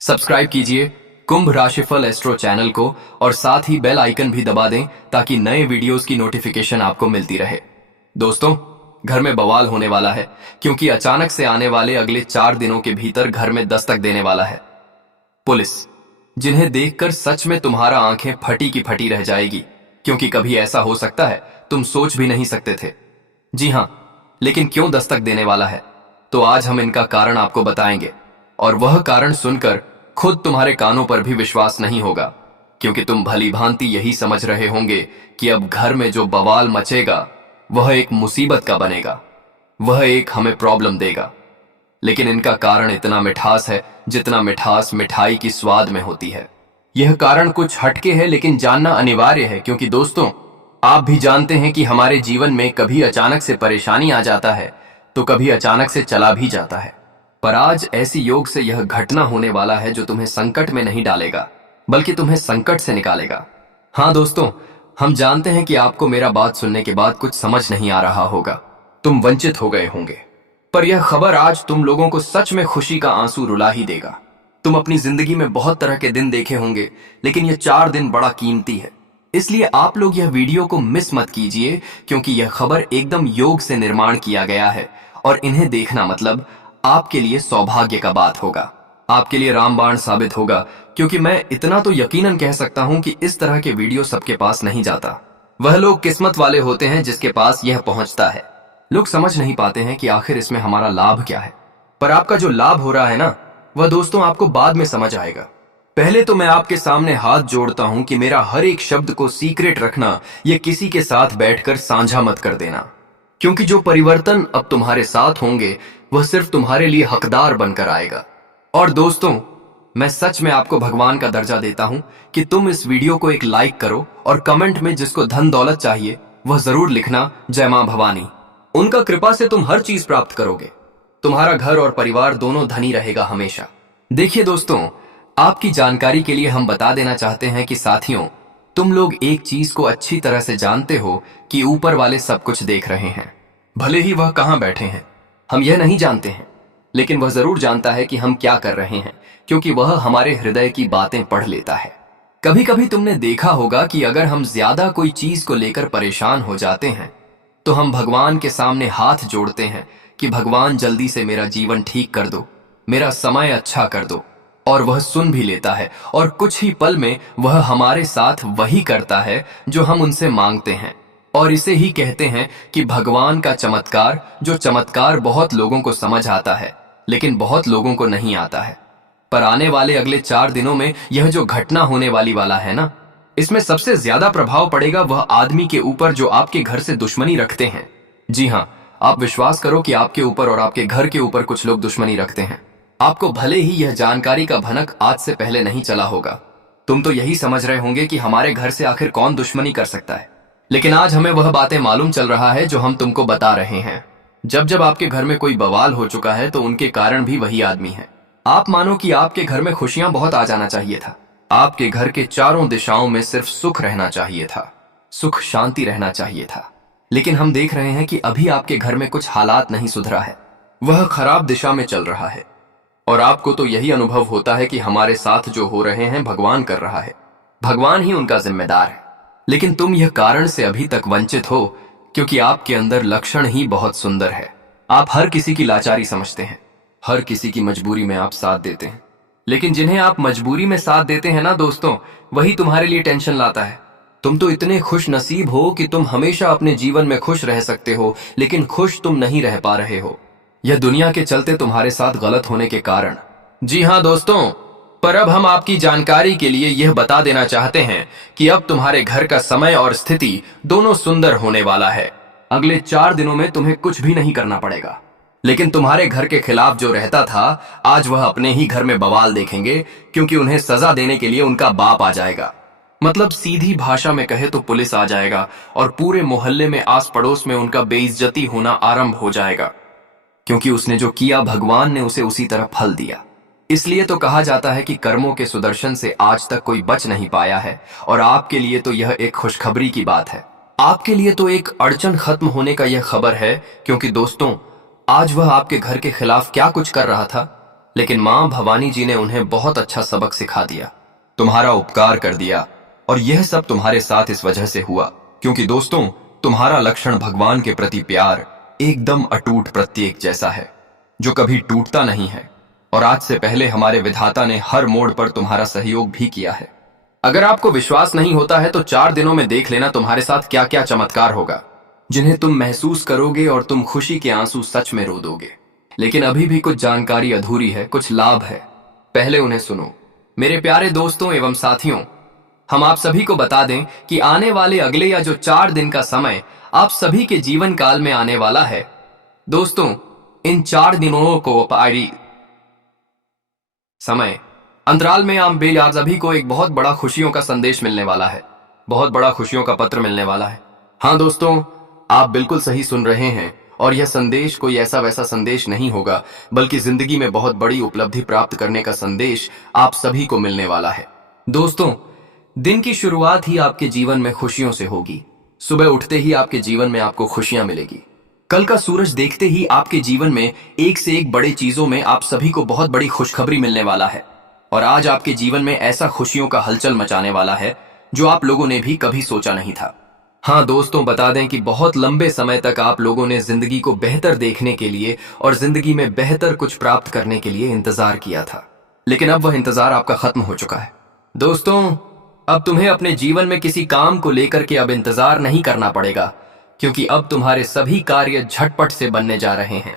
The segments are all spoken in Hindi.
सब्सक्राइब कीजिए कुंभ राशिफल एस्ट्रो चैनल को और साथ ही बेल आइकन भी दबा दें ताकि नए वीडियोस की नोटिफिकेशन आपको मिलती रहे। दोस्तों, घर में बवाल होने वाला है क्योंकि अचानक से आने वाले अगले 4 दिनों के भीतर घर में दस्तक देने वाला है पुलिस, जिन्हें देखकर सच में तुम्हारा आंखें फटी की फटी रह जाएगी क्योंकि कभी ऐसा हो सकता है तुम सोच भी नहीं सकते थे। जी हां, लेकिन क्यों दस्तक देने वाला है तो आज हम इनका कारण आपको बताएंगे और वह कारण सुनकर खुद तुम्हारे कानों पर भी विश्वास नहीं होगा क्योंकि तुम भली भांति यही समझ रहे होंगे कि अब घर में जो बवाल मचेगा वह एक मुसीबत का बनेगा, वह एक हमें प्रॉब्लम देगा। लेकिन इनका कारण इतना मिठास है जितना मिठास मिठाई की स्वाद में होती है। यह कारण कुछ हटके है लेकिन जानना अनिवार्य है क्योंकि दोस्तों, आप भी जानते हैं कि हमारे जीवन में कभी अचानक से परेशानी आ जाता है तो कभी अचानक से चला भी जाता है। पर आज ऐसी योग से यह घटना होने वाला है जो तुम्हें संकट में नहीं डालेगा बल्कि तुम्हें संकट से निकालेगा। हाँ दोस्तों, हम जानते हैं कि आपको मेरा बात सुनने के बाद कुछ समझ नहीं आ रहा होगा, तुम वंचित हो गए होंगे, पर यह खबर आज तुम लोगों को सच में खुशी का आंसू रुला ही देगा। तुम अपनी जिंदगी में बहुत तरह के दिन देखे होंगे लेकिन यह 4 दिन बड़ा कीमती है, इसलिए आप लोग यह वीडियो को मिस मत कीजिए क्योंकि यह खबर एकदम योग से निर्माण किया गया है और इन्हें देखना मतलब आपके लिए सौभाग्य का बात होगा, आपके लिए रामबाण साबित होगा क्योंकि मैं इतना तो यकीनन कह सकता हूं कि इस तरह के वीडियो सबके पास नहीं जाता। वह लोग किस्मत वाले होते हैं जिसके पास यह पहुंचता है। लोग समझ नहीं पाते हैं कि आखिर इसमें हमारा लाभ क्या है, पर आपका जो लाभ हो रहा है ना, वह दोस्तों आपको बाद में समझ आएगा। पहले तो मैं आपके सामने हाथ जोड़ता हूं कि मेरा हर एक शब्द को सीक्रेट रखना, यह किसी के साथ बैठकर साझा मत कर देना, क्योंकि जो परिवर्तन अब तुम्हारे साथ होंगे वह सिर्फ तुम्हारे लिए हकदार बनकर आएगा। और दोस्तों, मैं सच में आपको भगवान का दर्जा देता हूं कि तुम इस वीडियो को एक लाइक करो और कमेंट में जिसको धन दौलत चाहिए वह जरूर लिखना जय मां भवानी। उनका कृपा से तुम हर चीज प्राप्त करोगे, तुम्हारा घर और परिवार दोनों धनी रहेगा हमेशा। देखिए दोस्तों, आपकी जानकारी के लिए हम बता देना चाहते हैं कि साथियों, तुम लोग एक चीज को अच्छी तरह से जानते हो कि ऊपर वाले सब कुछ देख रहे हैं, भले ही वह कहां बैठे हैं हम यह नहीं जानते हैं, लेकिन वह जरूर जानता है कि हम क्या कर रहे हैं क्योंकि वह हमारे हृदय की बातें पढ़ लेता है। कभी कभी तुमने देखा होगा कि अगर हम ज्यादा कोई चीज को लेकर परेशान हो जाते हैं तो हम भगवान के सामने हाथ जोड़ते हैं कि भगवान जल्दी से मेरा जीवन ठीक कर दो, मेरा समय अच्छा कर दो, और वह सुन भी लेता है और कुछ ही पल में वह हमारे साथ वही करता है जो हम उनसे मांगते हैं। और इसे ही कहते हैं कि भगवान का चमत्कार, जो चमत्कार बहुत लोगों को समझ आता है लेकिन बहुत लोगों को नहीं आता है। पर आने वाले अगले 4 दिनों में यह जो घटना होने वाला है ना, इसमें सबसे ज्यादा प्रभाव पड़ेगा वह आदमी के ऊपर जो आपके घर से दुश्मनी रखते हैं। जी हाँ, आप विश्वास करो कि आपके ऊपर और आपके घर के ऊपर कुछ लोग दुश्मनी रखते हैं। आपको भले ही यह जानकारी का भनक आज से पहले नहीं चला होगा, तुम तो यही समझ रहे होंगे कि हमारे घर से आखिर कौन दुश्मनी कर सकता है, लेकिन आज हमें वह बातें मालूम चल रहा है जो हम तुमको बता रहे हैं। जब जब आपके घर में कोई बवाल हो चुका है तो उनके कारण भी वही आदमी है। आप मानो कि आपके घर में खुशियां बहुत आ जाना चाहिए था, आपके घर के चारों दिशाओं में सिर्फ सुख रहना चाहिए था, सुख शांति रहना चाहिए था, लेकिन हम देख रहे हैं कि अभी आपके घर में कुछ हालात नहीं सुधरा है, वह खराब दिशा में चल रहा है। और आपको तो यही अनुभव होता है कि हमारे साथ जो हो रहे हैं भगवान कर रहा है, भगवान ही उनका जिम्मेदार है। लेकिन तुम यह कारण से अभी तक वंचित हो क्योंकि आपके अंदर लक्षण ही बहुत सुंदर है। आप हर किसी की लाचारी समझते हैं, हर किसी की मजबूरी में आप साथ देते हैं, लेकिन जिन्हें आप मजबूरी में साथ देते हैं ना दोस्तों, वही तुम्हारे लिए टेंशन लाता है। तुम तो इतने खुश नसीब हो कि तुम हमेशा अपने जीवन में खुश रह सकते हो, लेकिन खुश तुम नहीं रह पा रहे हो। यह दुनिया के चलते तुम्हारे साथ गलत होने के कारण। जी हाँ दोस्तों, पर अब हम आपकी जानकारी के लिए यह बता देना चाहते हैं कि अब तुम्हारे घर का समय और स्थिति दोनों सुंदर होने वाला है। अगले 4 दिनों में तुम्हें कुछ भी नहीं करना पड़ेगा, लेकिन तुम्हारे घर के खिलाफ जो रहता था आज वह अपने ही घर में बवाल देखेंगे क्योंकि उन्हें सजा देने के लिए उनका बाप आ जाएगा। मतलब सीधी भाषा में कहे तो पुलिस आ जाएगा और पूरे मोहल्ले में आस पड़ोस में उनका बेइज्जती होना आरंभ हो जाएगा क्योंकि उसने जो किया भगवान ने उसे उसी तरह फल दिया। इसलिए तो कहा जाता है कि कर्मों के सुदर्शन से आज तक कोई बच नहीं पाया है। और आपके लिए तो यह एक खुशखबरी की बात है, आपके लिए तो एक अड़चन खत्म होने का यह खबर है क्योंकि दोस्तों, आज वह आपके घर के खिलाफ क्या कुछ कर रहा था लेकिन माँ भवानी जी ने उन्हें बहुत अच्छा सबक सिखा दिया, तुम्हारा उपकार कर दिया। और यह सब तुम्हारे साथ इस वजह से हुआ क्योंकि दोस्तों, तुम्हारा लक्षण भगवान के प्रति प्यार एकदम अटूट प्रत्येक जैसा है, जो कभी टूटता नहीं है। और आज से पहले हमारे विधाता ने हर मोड़ पर तुम्हारा सहयोग भी किया है। अगर आपको विश्वास नहीं होता है तो 4 दिनों में देख लेना तुम्हारे साथ क्या क्या चमत्कार होगा, जिन्हें तुम महसूस करोगे और तुम खुशी के आंसू सच में रो दोगे। लेकिन अभी भी कुछ जानकारी अधूरी है, कुछ लाभ है, पहले उन्हें सुनो। मेरे प्यारे दोस्तों एवं साथियों, हम आप सभी को बता दें कि आने वाले अगले या जो 4 दिन का समय आप सभी के जीवन काल में आने वाला है, दोस्तों इन 4 दिनों को पारी समय अंतराल में आप सभी को एक बहुत बड़ा खुशियों का संदेश मिलने वाला है, बहुत बड़ा खुशियों का पत्र मिलने वाला है। हाँ दोस्तों, आप बिल्कुल सही सुन रहे हैं, और यह संदेश कोई ऐसा वैसा संदेश नहीं होगा, बल्कि जिंदगी में बहुत बड़ी उपलब्धि प्राप्त करने का संदेश आप सभी को मिलने वाला है। दोस्तों, दिन की शुरुआत ही आपके जीवन में खुशियों से होगी। सुबह उठते ही आपके जीवन में आपको खुशियां मिलेगी। कल का सूरज देखते ही आपके जीवन में एक से एक बड़े चीजों में आप सभी को बहुत बड़ी खुशखबरी मिलने वाला है। और आज आपके जीवन में ऐसा खुशियों का हलचल मचाने वाला है जो आप लोगों ने भी कभी सोचा नहीं था। हाँ दोस्तों, बता दें कि बहुत लंबे समय तक आप लोगों ने जिंदगी को बेहतर देखने के लिए और जिंदगी में बेहतर कुछ प्राप्त करने के लिए इंतजार किया था, लेकिन अब वह इंतजार आपका खत्म हो चुका है। दोस्तों, अब तुम्हें अपने जीवन में किसी काम को लेकर के अब इंतजार नहीं करना पड़ेगा, क्योंकि अब तुम्हारे सभी कार्य झटपट से बनने जा रहे हैं।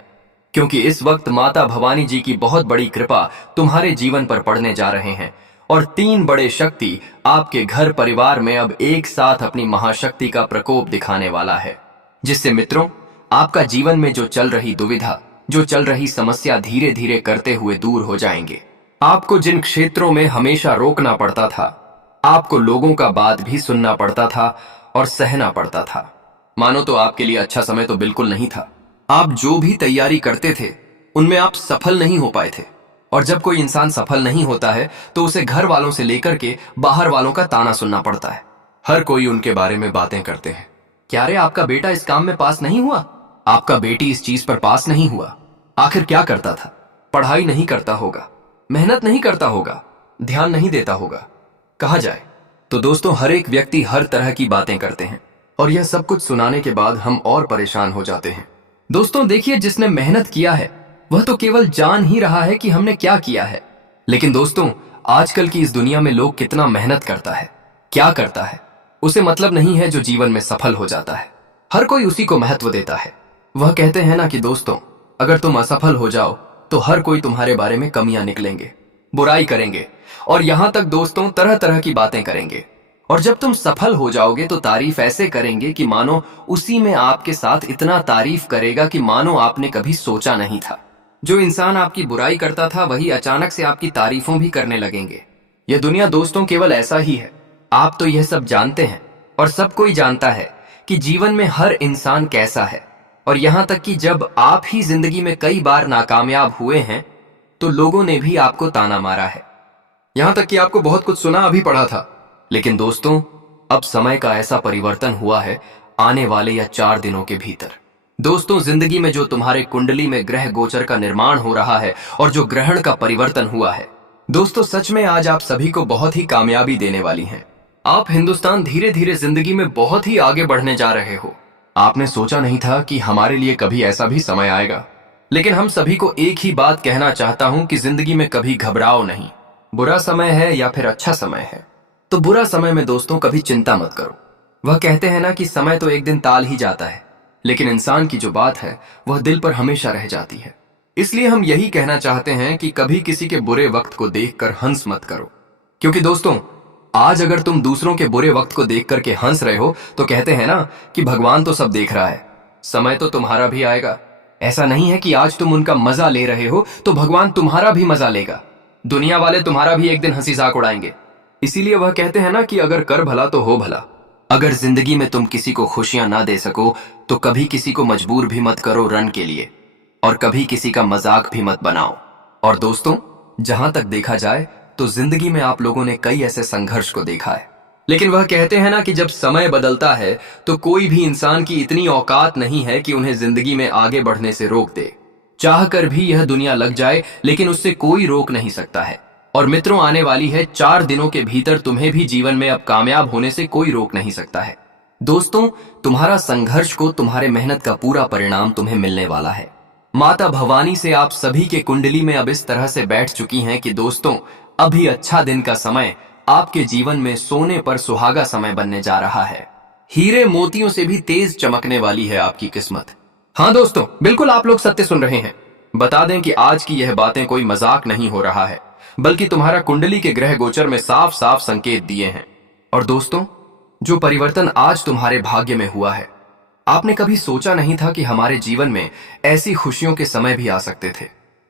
क्योंकि इस वक्त माता भवानी जी की बहुत बड़ी कृपा तुम्हारे जीवन पर पड़ने जा रहे हैं, और 3 बड़े शक्ति आपके घर परिवार में अब एक साथ अपनी महाशक्ति का प्रकोप दिखाने वाला है, जिससे मित्रों आपका जीवन में जो चल रही दुविधा, जो चल रही समस्या धीरे धीरे करते हुए दूर हो जाएंगे। आपको जिन क्षेत्रों में हमेशा रोकना पड़ता था, आपको लोगों का बात भी सुनना पड़ता था और सहना पड़ता था, मानो तो आपके लिए अच्छा समय तो बिल्कुल नहीं था। आप जो भी तैयारी करते थे उनमें आप सफल नहीं हो पाए थे। और जब कोई इंसान सफल नहीं होता है तो उसे घर वालों से लेकर के बाहर वालों का ताना सुनना पड़ता है। हर कोई उनके बारे में बातें करते हैं, क्या रे आपका बेटा इस काम में पास नहीं हुआ, आपका बेटी इस चीज पर पास नहीं हुआ। आखिर क्या करता था? पढ़ाई नहीं करता होगा, मेहनत नहीं करता होगा, ध्यान नहीं देता होगा, कहा जाए। तो दोस्तों, हर एक व्यक्ति हर तरह की बातें करते हैं, और यह सब कुछ सुनाने के बाद हम और परेशान हो जाते हैं। दोस्तों देखिए, जिसने मेहनत किया है वह तो केवल जान ही रहा है कि हमने क्या किया है। लेकिन दोस्तों, आजकल की इस दुनिया में लोग कितना मेहनत करता है, क्या करता है, उसे मतलब नहीं है जो जीवन में सफल हो जाता है। हर कोई उसी को महत्व देता है। वह कहते हैं ना कि दोस्तों, अगर तुम असफल हो जाओ तो हर कोई तुम्हारे बारे में कमियां निकलेंगे, बुराई करेंगे, और यहां तक दोस्तों तरह तरह की बातें करेंगे। और जब तुम सफल हो जाओगे तो तारीफ ऐसे करेंगे कि मानो उसी में आपके साथ इतना तारीफ करेगा कि मानो आपने कभी सोचा नहीं था। जो इंसान आपकी बुराई करता था वही अचानक से आपकी तारीफों भी करने लगेंगे। यह दुनिया दोस्तों केवल ऐसा ही है। आप तो यह सब जानते हैं, और सब कोई जानता है कि जीवन में हर इंसान कैसा है। और यहां तक कि जब आप ही जिंदगी में कई बार नाकामयाब हुए हैं तो लोगों ने भी आपको ताना मारा है, यहां तक कि आपको बहुत कुछ सुना अभी पढ़ा था। लेकिन दोस्तों, अब समय का ऐसा परिवर्तन हुआ है आने वाले या 4 दिनों के भीतर। दोस्तों, जिंदगी में जो तुम्हारे कुंडली में ग्रह गोचर का निर्माण हो रहा है और जो ग्रहण का परिवर्तन हुआ है, दोस्तों सच में आज आप सभी को बहुत ही कामयाबी देने वाली है। आप हिंदुस्तान धीरे धीरे जिंदगी में बहुत ही आगे बढ़ने जा रहे हो। आपने सोचा नहीं था कि हमारे लिए कभी ऐसा भी समय आएगा, लेकिन हम सभी को एक ही बात कहना चाहता हूं कि जिंदगी में कभी घबराओ नहीं। बुरा समय है या फिर अच्छा समय है, तो बुरा समय में दोस्तों कभी चिंता मत करो। वह कहते हैं ना कि समय तो एक दिन ताल ही जाता है, लेकिन इंसान की जो बात है वह दिल पर हमेशा रह जाती है। इसलिए हम यही कहना चाहते हैं कि कभी किसी के बुरे वक्त को देखकर हंस मत करो, क्योंकि दोस्तों आज अगर तुम दूसरों के बुरे वक्त को देख करके हंस रहे हो तो कहते हैं ना कि भगवान तो सब देख रहा है, समय तो तुम्हारा भी आएगा। ऐसा नहीं है कि आज तुम उनका मजा ले रहे हो तो भगवान तुम्हारा भी मजा लेगा। दुनिया वाले तुम्हारा भी एक दिन हंसी मजाक उड़ाएंगे। इसीलिए वह कहते हैं ना कि अगर कर भला तो हो भला। अगर जिंदगी में तुम किसी को खुशियां ना दे सको तो कभी किसी को मजबूर भी मत करो रन के लिए, और कभी किसी का मजाक भी मत बनाओ। और दोस्तों, जहां तक देखा जाए तो जिंदगी में आप लोगों ने कई ऐसे संघर्ष को देखा है, लेकिन वह कहते हैं ना कि जब समय बदलता है तो कोई भी इंसान की इतनी औकात नहीं है कि उन्हें जिंदगी में आगे बढ़ने से रोक दे। चाह कर भी यह दुनिया लग जाए लेकिन उससे कोई रोक नहीं सकता है। और मित्रों, आने वाली है 4 दिनों के भीतर तुम्हें भी जीवन में अब कामयाब होने से कोई रोक नहीं सकता है। दोस्तों, तुम्हारा संघर्ष को तुम्हारे मेहनत का पूरा परिणाम तुम्हें मिलने वाला है। माता भवानी से आप सभी के कुंडली में अब इस तरह से बैठ चुकी हैं कि दोस्तों, अभी अच्छा दिन का समय आपके जीवन में सोने पर सुहागा समय बनने जा रहा है। हीरे मोतियों से भी तेज चमकने वाली है आपकी किस्मत। हाँ दोस्तों, बिल्कुल आप लोग सत्य सुन रहे हैं। बता दें कि आज की यह बातें कोई मजाक नहीं हो रहा है, बल्कि तुम्हारा कुंडली के ग्रह गोचर में साफ साफ संकेत दिए हैं। और दोस्तों, जो परिवर्तन आज तुम्हारे भाग्य में हुआ है, आपने कभी सोचा नहीं था कि हमारे जीवन में ऐसी खुशियों के समय भी आ सकते थे।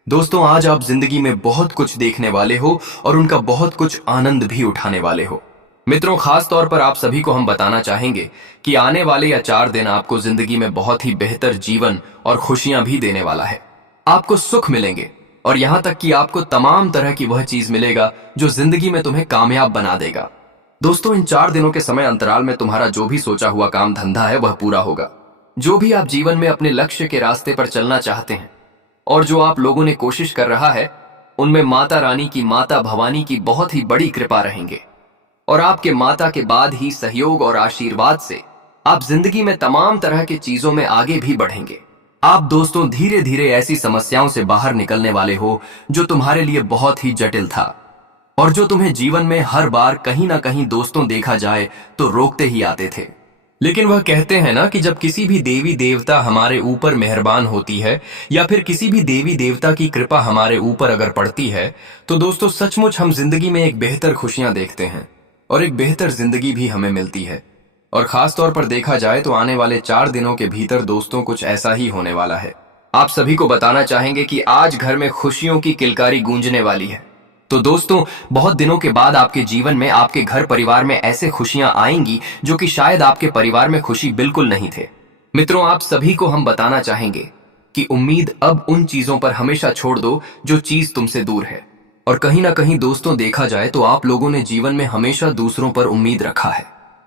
दोस्तों, आज आप जिंदगी में बहुत कुछ देखने वाले हो और उनका बहुत कुछ आनंद भी उठाने वाले हो। मित्रों, खास तौर पर आप सभी को हम बताना चाहेंगे कि आने वाले या 4 दिन आपको जिंदगी में बहुत ही बेहतर जीवन और खुशियां भी देने वाला है। आपको सुख मिलेंगे और यहां तक कि आपको तमाम तरह की वह चीज मिलेगा जो जिंदगी में तुम्हें कामयाब बना देगा। दोस्तों, इन 4 दिनों के समय अंतराल में तुम्हारा जो भी सोचा हुआ काम धंधा है वह पूरा होगा। जो भी आप जीवन में अपने लक्ष्य के रास्ते पर चलना चाहते हैं और जो आप लोगों ने कोशिश कर रहा है, उनमें माता रानी की, माता भवानी की बहुत ही बड़ी कृपा रहेंगे। और आपके माता के बाद ही सहयोग और आशीर्वाद से आप जिंदगी में तमाम तरह की चीजों में आगे भी बढ़ेंगे। आप दोस्तों धीरे धीरे ऐसी समस्याओं से बाहर निकलने वाले हो जो तुम्हारे लिए बहुत ही जटिल था और जो तुम्हें जीवन में हर बार कहीं ना कहीं दोस्तों देखा जाए तो रोकते ही आते थे। लेकिन वह कहते हैं ना कि जब किसी भी देवी देवता हमारे ऊपर मेहरबान होती है या फिर किसी भी देवी देवता की कृपा हमारे ऊपर अगर पड़ती है, तो दोस्तों सचमुच हम जिंदगी में एक बेहतर खुशियां देखते हैं और एक बेहतर जिंदगी भी हमें मिलती है। और खास तौर पर देखा जाए तो आने वाले 4 दिनों के भीतर दोस्तों कुछ ऐसा ही होने वाला है। आप सभी को बताना चाहेंगे कि आज घर में खुशियों की किलकारी गूंजने वाली है। तो दोस्तों, बहुत दिनों के बाद आपके जीवन में, आपके घर परिवार में ऐसे खुशियां आएंगी जो कि शायद आपके परिवार में खुशी बिल्कुल नहीं थे। मित्रों, आप सभी को हम बताना चाहेंगे कि उम्मीद अब उन चीजों पर हमेशा छोड़ दो जो चीज तुमसे दूर है। और कहीं ना कहीं दोस्तों देखा जाए तो आप लोगों ने जीवन में हमेशा दूसरों पर उम्मीद रखा है,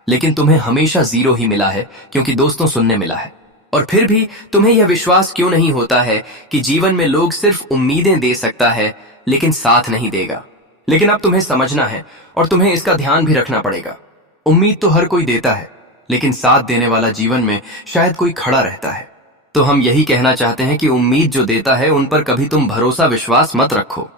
लेकिन तुम्हें हमेशा 0 ही मिला है, क्योंकि दोस्तों सुनने मिला है। और फिर भी तुम्हें यह विश्वास क्यों नहीं होता है कि जीवन में लोग सिर्फ उम्मीदें दे सकता है लेकिन साथ नहीं देगा। लेकिन अब तुम्हें समझना है और तुम्हें इसका ध्यान भी रखना पड़ेगा। उम्मीद तो हर कोई देता है, लेकिन साथ देने वाला जीवन में शायद कोई खड़ा रहता है। तो हम यही कहना चाहते हैं कि उम्मीद जो देता है उन पर कभी तुम भरोसा विश्वास मत रखो।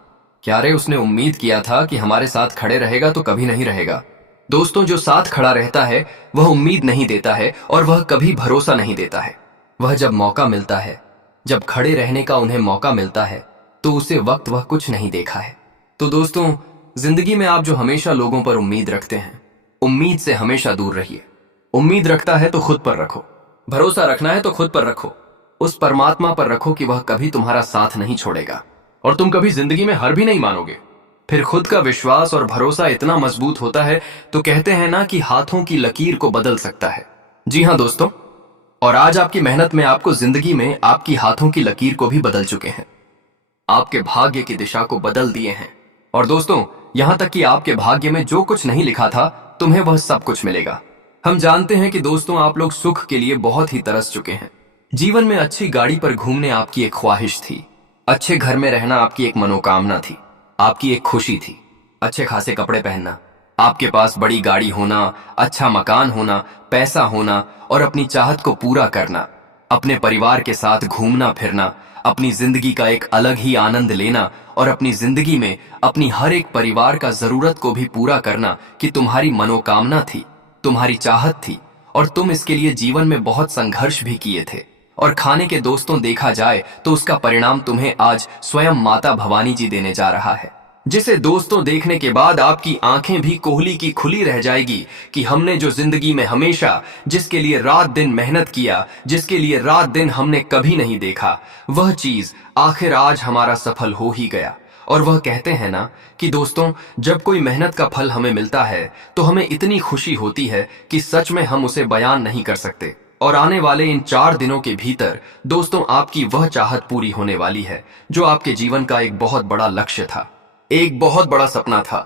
क्या रे, उसने उम्मीद किया था कि हमारे साथ खड़े रहेगा तो कभी नहीं रहेगा। दोस्तों, जो साथ खड़ा रहता है वह उम्मीद नहीं देता है और वह कभी भरोसा नहीं देता है। वह जब मौका मिलता है, जब खड़े रहने का उन्हें मौका मिलता है, तो उसे वक्त वह कुछ नहीं देखा है। तो दोस्तों, जिंदगी में आप जो हमेशा लोगों पर उम्मीद रखते हैं, उम्मीद से हमेशा दूर रहिए। उम्मीद रखता है तो खुद पर रखो, भरोसा रखना है तो खुद पर रखो, उस परमात्मा पर रखो कि वह कभी तुम्हारा साथ नहीं छोड़ेगा और तुम कभी जिंदगी में हार भी नहीं मानोगे। फिर खुद का विश्वास और भरोसा इतना मजबूत होता है तो कहते हैं ना कि हाथों की लकीर को बदल सकता है। जी हां दोस्तों, और आज आपकी मेहनत में आपको जिंदगी में आपकी हाथों की लकीर को भी बदल चुके हैं, आपके भाग्य की दिशा को बदल दिए हैं। और दोस्तों, यहां तक कि आपके भाग्य में जो कुछ नहीं लिखा था तुम्हें वह सब कुछ मिलेगा। हम जानते हैं कि दोस्तों आप लोग सुख के लिए बहुत ही तरस चुके हैं। जीवन में अच्छी गाड़ी पर घूमने आपकी एक ख्वाहिश थी, अच्छे घर में रहना आपकी एक मनोकामना थी, आपकी एक खुशी थी, अच्छे खासे कपड़े पहनना, आपके पास बड़ी गाड़ी होना, अच्छा मकान होना, पैसा होना और अपनी चाहत को पूरा करना, अपने परिवार के साथ घूमना फिरना, अपनी जिंदगी का एक अलग ही आनंद लेना और अपनी जिंदगी में अपनी हर एक परिवार का जरूरत को भी पूरा करना कि तुम्हारी मनोकामना थी, तुम्हारी चाहत थी और तुम इसके लिए जीवन में बहुत संघर्ष भी किए थे। और खाने के दोस्तों देखा जाए तो उसका परिणाम तुम्हें आज स्वयं माता भवानी जी देने जा रहा है, जिसे दोस्तों देखने के बाद आपकी आंखें भी कोहली की खुली रह जाएगी कि हमने जो जिंदगी में हमेशा जिसके लिए रात दिन मेहनत किया, जिसके लिए रात दिन हमने कभी नहीं देखा, वह चीज आखिर आज हमारा सफल हो ही गया। और वह कहते हैं ना कि दोस्तों, जब कोई मेहनत का फल हमें मिलता है तो हमें इतनी खुशी होती है कि सच में हम उसे बयान नहीं कर सकते। और आने वाले इन 4 दिनों के भीतर दोस्तों आपकी वह चाहत पूरी होने वाली है जो आपके जीवन का एक बहुत बड़ा लक्ष्य था, एक बहुत बड़ा सपना था।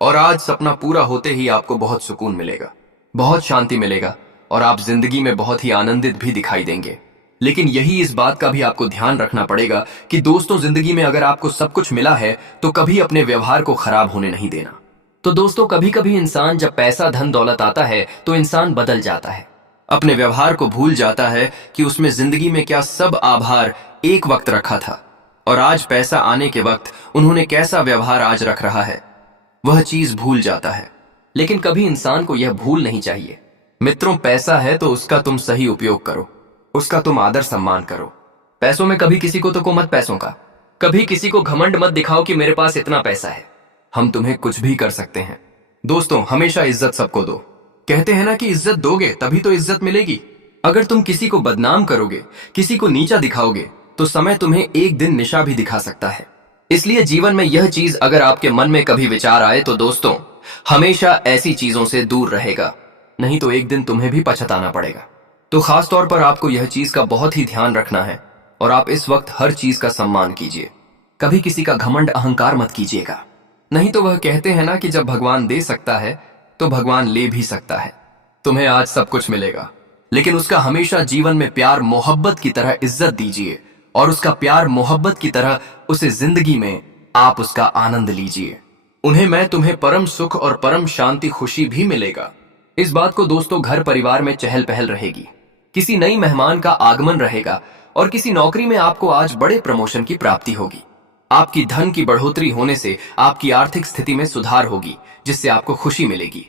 और आज सपना पूरा होते ही आपको बहुत सुकून मिलेगा, बहुत शांति मिलेगा और आप जिंदगी में बहुत ही आनंदित भी दिखाई देंगे। लेकिन यही इस बात का भी आपको ध्यान रखना पड़ेगा कि दोस्तों, जिंदगी में अगर आपको सब कुछ मिला है तो कभी अपने व्यवहार को खराब होने नहीं देना। तो दोस्तों, कभी कभी इंसान जब पैसा धन दौलत आता है तो इंसान बदल जाता है, अपने व्यवहार को भूल जाता है कि उसमें जिंदगी में क्या सब आभार एक वक्त रखा था और आज पैसा आने के वक्त उन्होंने कैसा व्यवहार आज रख रहा है, वह चीज भूल जाता है। लेकिन कभी इंसान को यह भूल नहीं चाहिए। मित्रों, पैसा है तो उसका तुम सही उपयोग करो, उसका तुम आदर सम्मान करो। पैसों में कभी किसी को तो मत पैसों का, कभी किसी को घमंड मत दिखाओ कि मेरे पास इतना पैसा है, हम तुम्हें कुछ भी कर सकते हैं। दोस्तों, हमेशा इज्जत सबको दो। कहते हैं ना कि इज्जत दोगे तभी तो इज्जत मिलेगी। अगर तुम किसी को बदनाम करोगे, किसी को नीचा दिखाओगे, तो समय तुम्हें एक दिन निशा भी दिखा सकता है। इसलिए जीवन में यह चीज अगर आपके मन में कभी विचार आए तो दोस्तों, हमेशा ऐसी चीजों से दूर रहेगा, नहीं तो एक दिन तुम्हें भी पछताना पड़ेगा। तो खास तौर पर आपको यह चीज का बहुत ही ध्यान रखना है और आप इस वक्त हर चीज का सम्मान कीजिए। कभी किसी का घमंड अहंकार मत कीजिएगा, नहीं तो वह कहते हैं ना कि जब भगवान दे सकता है तो भगवान ले भी सकता है। तुम्हें आज सब कुछ मिलेगा, लेकिन उसका हमेशा जीवन में प्यार मोहब्बत की तरह इज्जत दीजिए और उसका प्यार मोहब्बत की तरह उसे जिंदगी में आप उसका आनंद लीजिए। उन्हें मैं तुम्हें परम सुख और परम शांति खुशी भी मिलेगा। इस बात को दोस्तों, घर परिवार में चहल पहल रहेगी, किसी नई मेहमान का आगमन रहेगा और किसी नौकरी में आपको आज बड़े प्रमोशन की प्राप्ति होगी। आपकी धन की बढ़ोतरी होने से आपकी आर्थिक स्थिति में सुधार होगी, जिससे आपको खुशी मिलेगी।